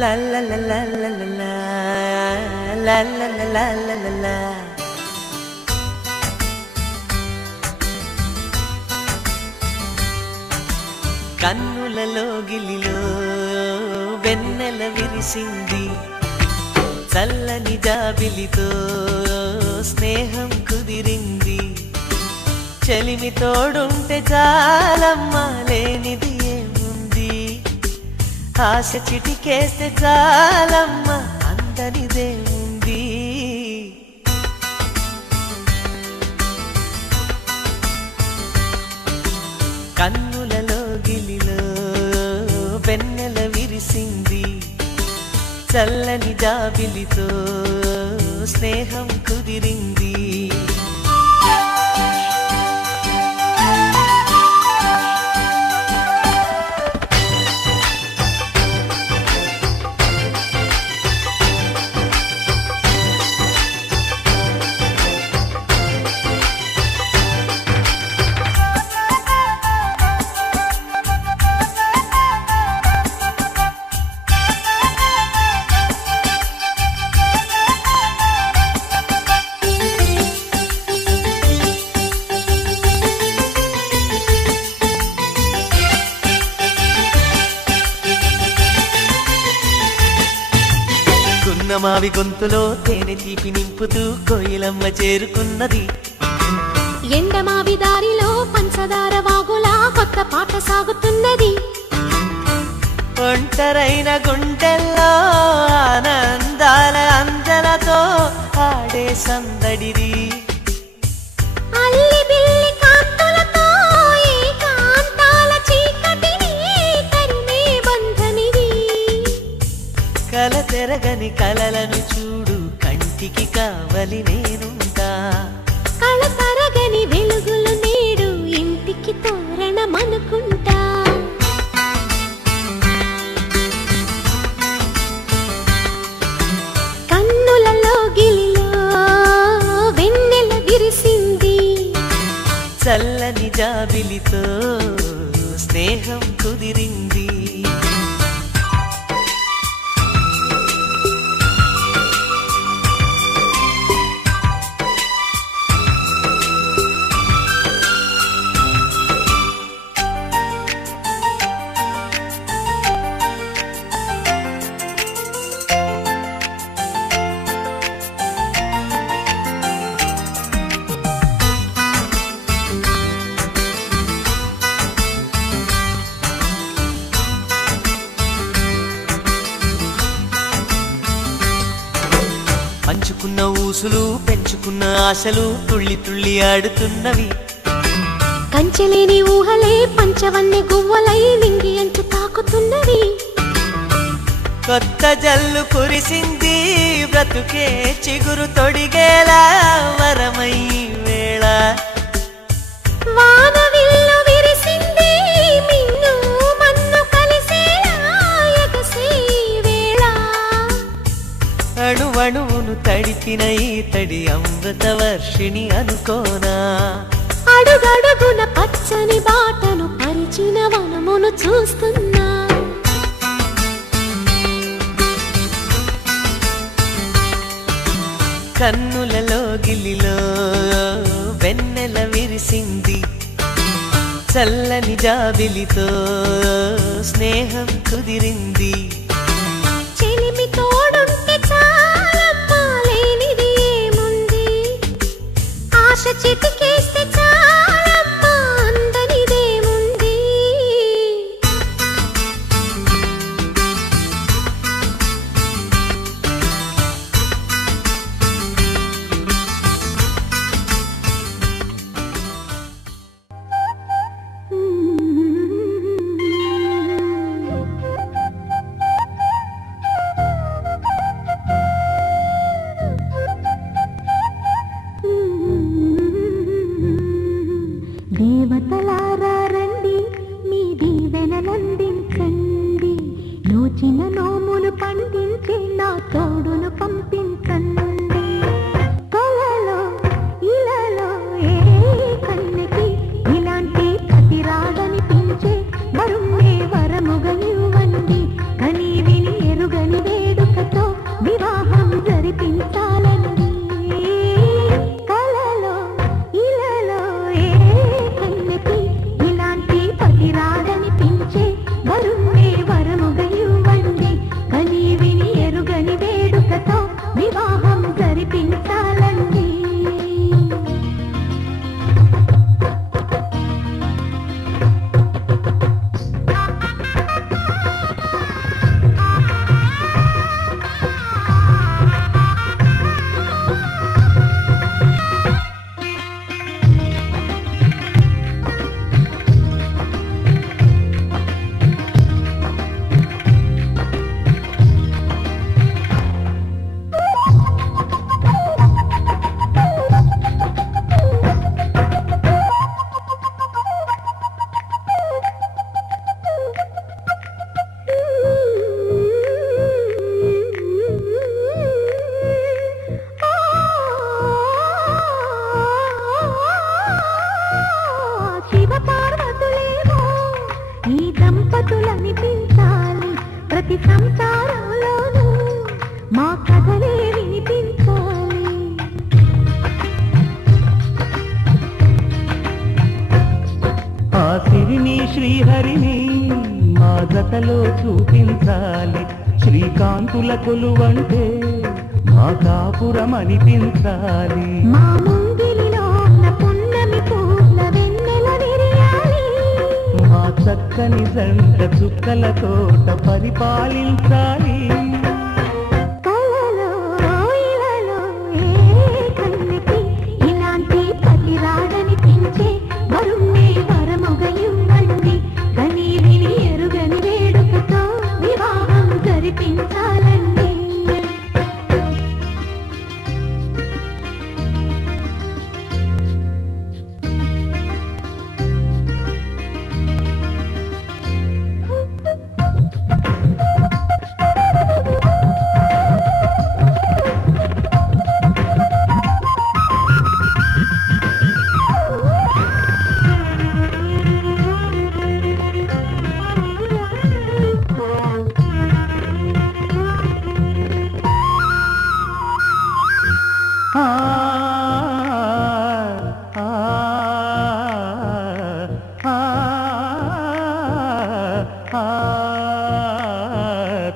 La la la la la la la la la la la la la la. కన్నులలో గిలిలో వెన్నెల విరిసింది, చల్లని జాబిలితో స్నేహం కుదిరింది. చలిమి తోడుంటే చాలమ్మా, లేనిది ఏముంది. ఆశ చిటికేస్తే చాలమ్మా, అందనిదేముంది. కన్నులలో గిలిలో వెన్నెల విరిసింది, చల్లని జాబిలితో స్నేహం కుదిరింది. మావి గొంతులో తేనె తీపి నింపుతూ కోయిలమ్మ చేరుకున్నది. ఎండమావి దారిలో పంచదార వాగులా కొత్త పాట సాగుతున్నది. ఒంటరైన గుండెల్లో ఆనందాల అంజలతో ఆడే సందడిది. అల్లి బిల్లి కాంతులతో ఏకాంతాల చీకటిని తరిమే బంధమిది. కల తెరగని కలలను చూడు, కంటికి కావలి నేనుంటా. కళ తరగని వెలుగులు నేడు ఇంటికి తోరణమనుకుంటా. కన్నులలో గిలిలో వెన్నెల విరిసింది, చల్లని జాబిలితో స్నేహం కుదిరింది. పంచుకున్న ఊసులు పెంచుకున్న ఆశలు తుళ్ళి తుళ్ళి ఆడుతున్నవి. కంచెలేని ఊహలే పంచవన్నె గువ్వలై నింగి అంచు తాకుతున్నవి. కొత్త జల్లు కురిసింది, బ్రతుకే చిగురు తొడిగేలా వరమై వేళ. వానవిల్లు విరిసింది, మిన్ను మన్ను కలిసేలా ఎగసే వేళ. అణువణువును తడిపిన ఈ తడి అమృత వర్షిణి అనుకోనా. అడుగడుగున పచ్చని బాటను పరిచిన వనమును చూస్తున్నా. కన్నులలో గిలిలో వెన్నెల విరిసింది, చల్లని జాబిలితో స్నేహం కుదిరింది. చెలిమి తోడుంటే చాలమ్మా, లేనిది ఏముంది. ఆశ చిటికేస్తే చాలమ్మా, అందనిదేముంది. కనిపించాలండి. ప్రతి సంసారంలోనూ మా కథలే వినిపించాలి. ఆ సిరిని శ్రీహరిని మా జతలో చూపించాలి. శ్రీకాంతుల కొలువంటే మా కాపురం అనిపించాలి. మా ముంగిలిలో పున్నమి పూల వెన్నెల విరియాలి. మా చక్కని జంట చుక్కల తోట పరిపాలించాలి. కలలో ఇలలో ఏ కన్నెకి ఇలాంటి పతి రాడనిపించే వరుణ్ణే వరముగా ఇవ్వండి. కని విని ఎరుగని వేడుకతో వివాహం జరిపించాలండి.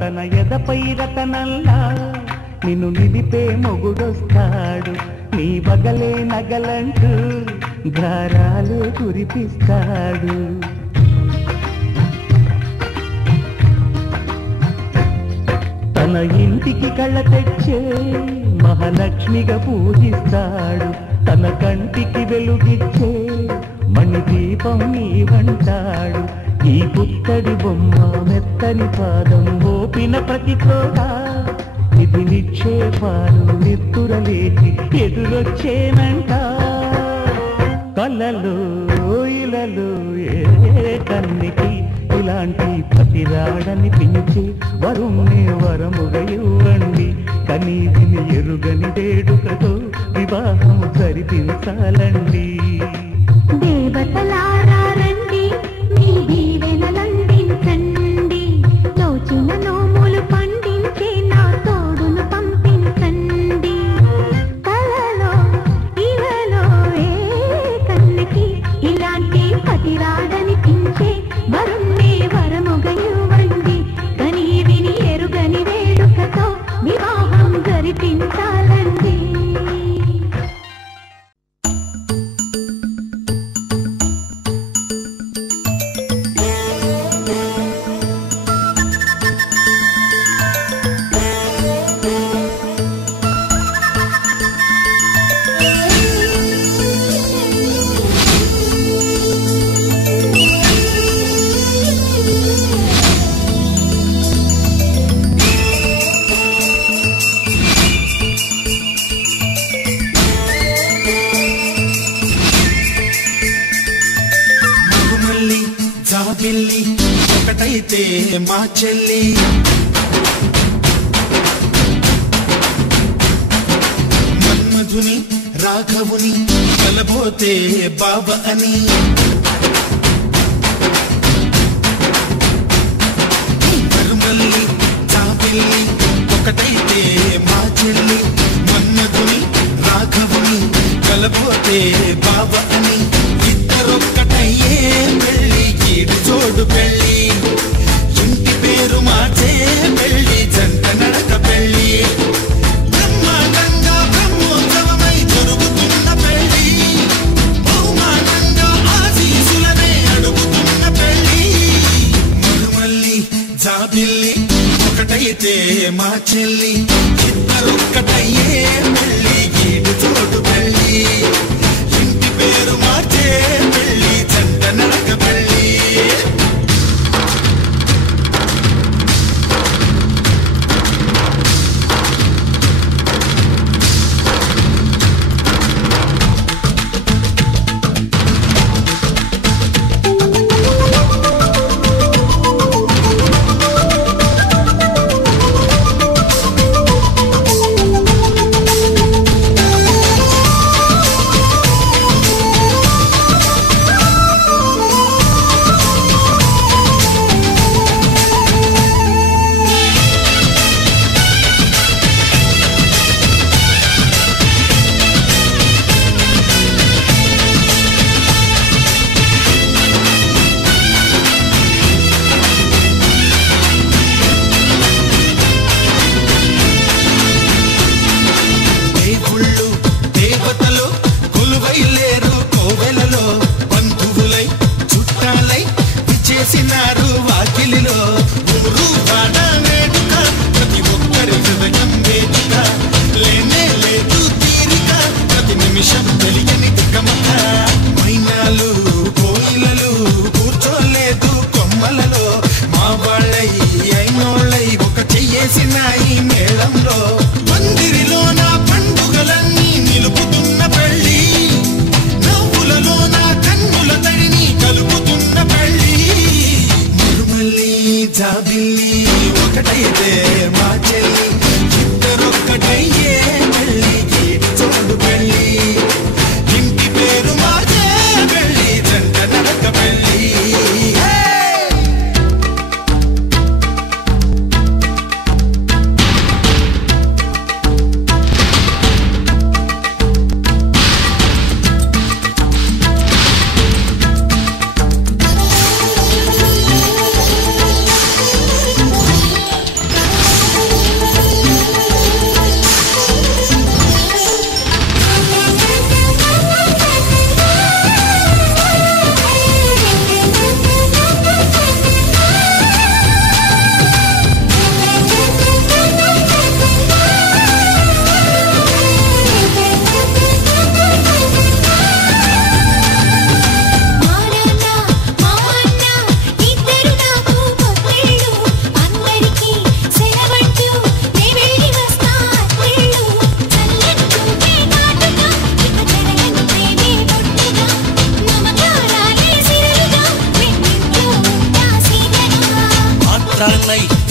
తన ఎదపై రతనల్లా నిన్ను నిలిపే మొగుడొస్తాడు. నీ బగలే నగలంటూ గారాలే కురిపిస్తాడు. తన ఇంటికి కళ్ళ తెచ్చే మహాలక్ష్మిగా పూజిస్తాడు. తన కంటికి వెలుగిచ్చే మణిదీపం నీవంటాడు. ఈ పుత్తడి బొమ్మ మెత్తని పాదం ఓపిన ప్రతి చోట ఇది నిక్షేపాలు నిద్దురలేచి ఎదురొచ్చేనంట. కళ్ళలో ఇలలో ఏ కన్నికి ఇలాంటి పతి రాడనిపించి వరుణ్ణి వరముగా ఇవ్వండి. కనీవిని ఎరుగని వేడుకతో వివాహం జరిపించాలండి. దేవతలారా రండి, మీ దీవెనలందించండి. లోచిన నోములు పండించే నా తోడును పంపించండి. కలలో ఇలలో ఏ కన్నెకి ఇలాంటి పతి రాడనిపించే వరుణ్ణి వరముగా ఇవ్వండి. కని విని ఎరుగని వేడుకతో వివాహం జరిపించాలండి. జాబిల్లి ఒకటైతే మా చెల్లి, మన్మధుని రాఘవుని కలబోతే బాబ అని. మరుమల్లి జాబిల్లి ఒకటైతే మా చెల్లి, మన్మధుని రాఘవుని కలబోతే బాబ అని. ఇద్దరొక్కటయ్యే పెళ్ళి ఈడు జోడు పెళ్ళి, ఇంటి పేరు మార్చే పెళ్ళి జంట నడక పెళ్ళి. బ్రహ్మాండంగా మా చెల్లి ఇద్దరొక్కటయ్యే పెళ్ళి గీడు చోటు పెళ్ళి ఇంటి పేరు మార్చే పెళ్ళి జంట నడక పెళ్ళి వాకిలిలో ఊరు వాడ వేడుక ప్రతి ఒక్కరి హృదయం వేదిక లేనే లేదు తీరిక ప్రతి నిమిషం తెలియని తికమక మైనాలు కోయిలలు కూర్చోలేదు కొమ్మలలో మా వాళ్ళై అయినోళ్ళై ఒక చెయ్యేసినాయి మేళంలో మందిరిలో నా పండుగలన్నీ నిలుపుతున్న పెళ్ళి నవ్వులలో నా కన్నుల తడిని కలుపుతున్న పెళ్ళి జాబిల్లి ఒకటైతే మా చెల్లి ఇద్దరొక్కటయ్యే పెళ్ళి గీడు చోటు పెళ్ళి ఇంటి పేరు మార్చే పెళ్ళి జంట నడక పెళ్ళి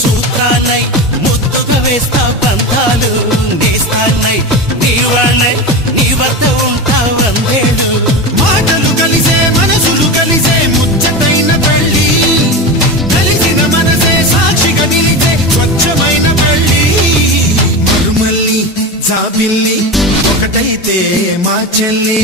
సూత్రాన్నై ముద్దుగా వేస్తా పంతాలు నేస్తాన్నై నీ వాళ్ళై నీ వద్ద ఉంటా వందేళ్ళు మాటలు కలిసే మనసులు కలిసే ముచ్చటైన పెళ్ళి కలిసిన మనసే సాక్షిగా నిలిచే స్వచ్ఛమైన పెళ్ళి మరుమల్లి జాబిల్లి ఒకటైతే మా చెల్లి